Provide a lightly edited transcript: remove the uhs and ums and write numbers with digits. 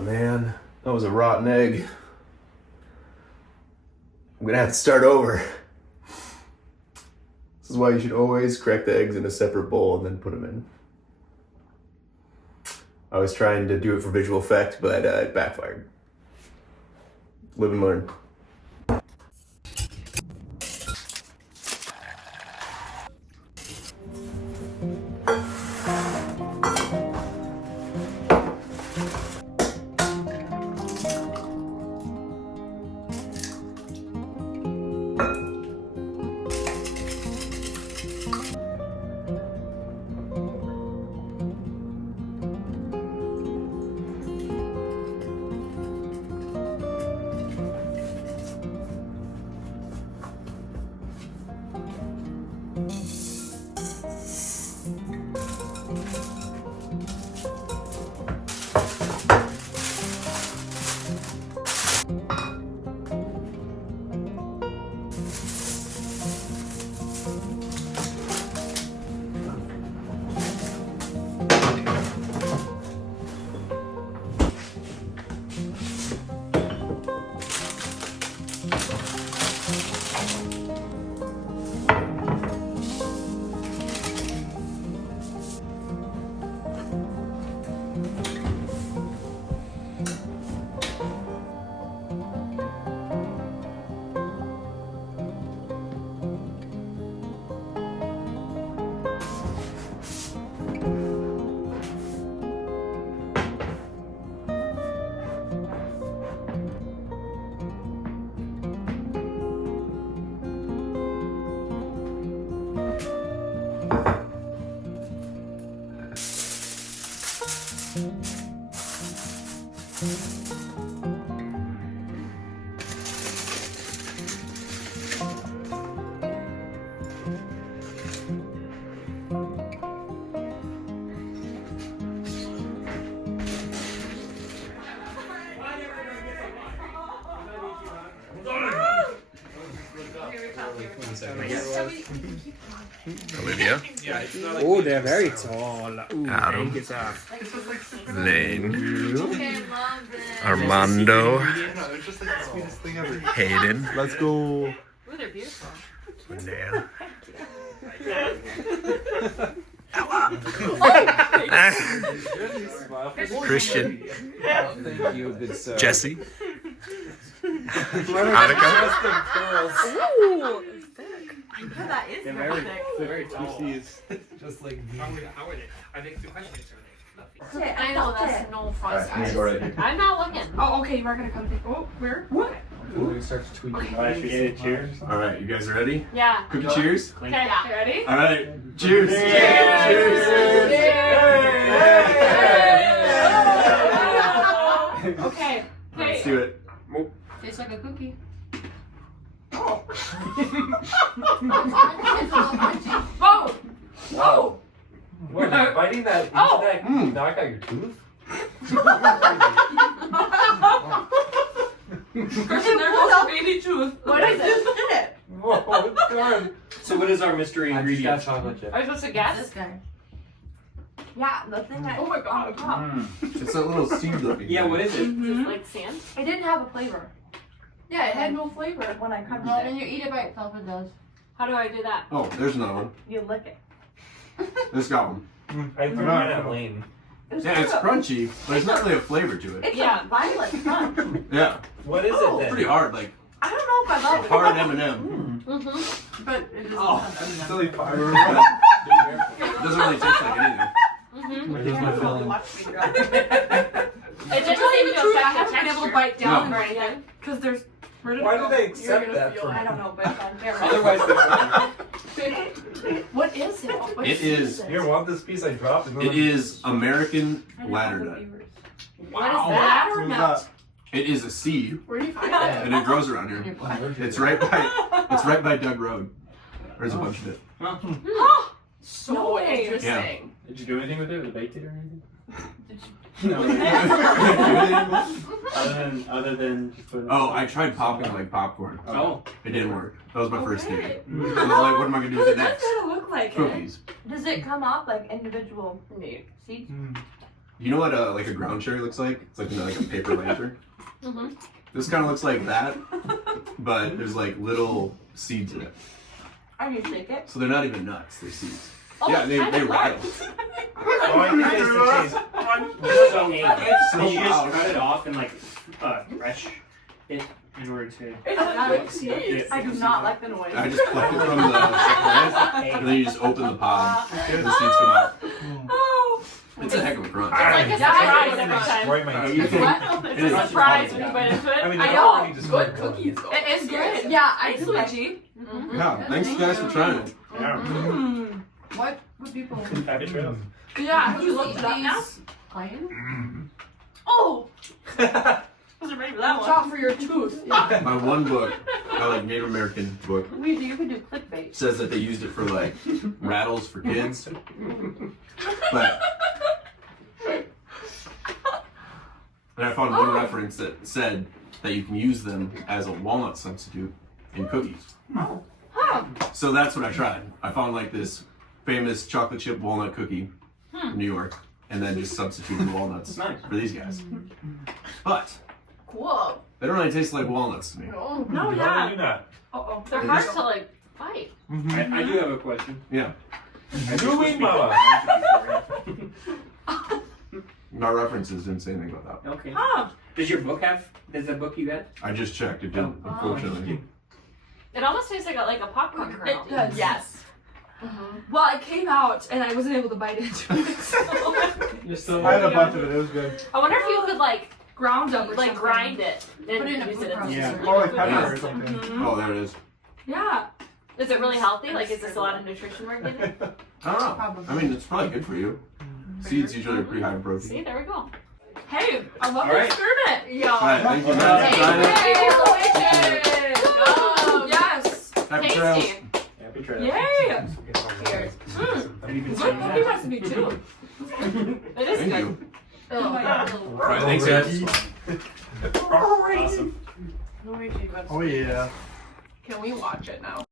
man, that was a rotten egg. I'm gonna have to start over. This is why you should always crack the eggs in a separate bowl and then put them in. I was trying to do it for visual effect, but it backfired. Live and learn. Olivia. Oh, they're very tall. Ooh, Adam. Lane. Armando. Hayden. Let's go. Ooh, they're beautiful. Linnea. Christian. Thank you, good sir. Jesse. Ooh, thick. That is Very, thick. very twisty. Just like me. How are they? I think the question is, are they? Okay, I know that's no fun. Alright, I'm gonna go right here. I'm not looking. Oh, okay, you are gonna come take. Oh, where? What? Ooh, it starts tweaking. Alright, should we say cheers? Alright, you guys ready? Yeah. Cookie cheers? Okay. Yeah. Ready? Alright, cheers! Okay. Let's do it. Tastes like a cookie. Oh. Oh! Oh! What, biting that into Oh. that, you knock out your tooth? Christian, there's also baby tooth. What is it? in it? Whoa, it's gone. So what is our mystery I just got ingredient? chocolate chip. Are you supposed to guess? This guy. Yeah, the thing that. Oh my god. It's that little seed looking. Yeah, what is it? Is it like sand? It didn't have a flavor. Yeah, it had no flavor when I crunched Well, it. then you eat it by itself, it does. How do I do that? Oh, there's another one. You lick it. This got one. I threw mine at Lane. Yeah, it's crunchy, but it's not really a flavor to it. It's Yeah. a violet crunch. Yeah, What is Oh, it then? pretty hard, like I don't know if I love it. hard M&M. Mm-hmm. But it is. Oh, silly fire. It doesn't really taste like anything. Mm-hmm. Where's my filling? It just Tell you doesn't the feel truth, I back haven't been able to bite down No. or anything. Because there's. Where did Why it do go? they You're accept gonna that feel from it. I don't know, but it's on camera. Otherwise, they What is it? What It is. Here, want this piece I dropped? It is American Bladdernut. What is that? Who's that? It is a seed, Where do you find that? and it grows around here. It's right by Doug Road. There's a bunch of it. So No way. interesting. Did you do anything with it? Baked it or anything? No. Other than just put it Oh, I tried popping like popcorn. Oh. It didn't work. That was my first Okay. day. I was like, what am I gonna do with it What's next? that look like? Cookies. Does it come off like individual seeds? You know what like a ground cherry looks like? It's like a paper lantern. Mhm. This kind of looks like that, but there's like little seeds in it. Are you shake it? So they're not even nuts, they're seeds. Oh, Yeah, they kind of rattle. Oh, I think it's the taste. It's so angry. So Did you just loud. cut it off and like fresh it in order to? It's Yeah. good. I do not like the noise. I just pluck it from the plant, and then you just open the pod, and the seeds come out. Oh. It's a heck of a crunch. It's like a surprise every time. Destroy my You teeth. think- What? It It's is. a surprise when you bite into it. I mean, I they're know. already destroyed. Good cookies. It is good. Yeah, I do like cheap. Mhm. Yeah, thanks you guys for trying it. Yeah. What would people? Happy trails. Yeah, have you looked it up now? Mm. Oh, Wasn't ready for that watch one. out for your tooth. Yeah. My one book, my like Native American book, You could do clickbait. says that they used it for like rattles for kids. But and I found one reference that said that you can use them as a walnut substitute in cookies. Huh. So that's what I tried. I found like this famous chocolate chip walnut cookie from New York, and then just substituted walnuts Nice. for these guys. But Cool. they don't really taste like walnuts to me. Oh. No, Why yeah. do that? Oh. They're hard to like fight. I do have a question. Yeah, Doing mama. my references didn't say anything about that. Okay. Huh. Does your book have? Does the book you got? I just checked. It didn't, unfortunately. It almost tastes like a popcorn kernel. It does. Yes. Mm-hmm. Well, it came out and I wasn't able to bite into it. So You're still. I had a bunch of it. It was good. I wonder if you could like ground up or like something. grind it and Put it in a use food it as a Yeah. dessert. Or like pepper Yeah. or something. Mhm. Oh, there it is. Yeah. Is it really healthy? Like, is this a lot of nutrition we're getting? I don't know. Probably. I mean, it's probably good for you. Seeds usually are pretty high in protein. See, there we go. Hey, I love All right. the experiment. Yeah. All right, thank you All guys right. for trying it. Hey, oh, yes. Happy trails. Tasty. Happy trails. Yay. Cheers. Have you been Good saying cookie that? recipe too. It is Thank good. you. Oh, All right, thanks guys. Awesome. Oh yeah. Can we watch it now?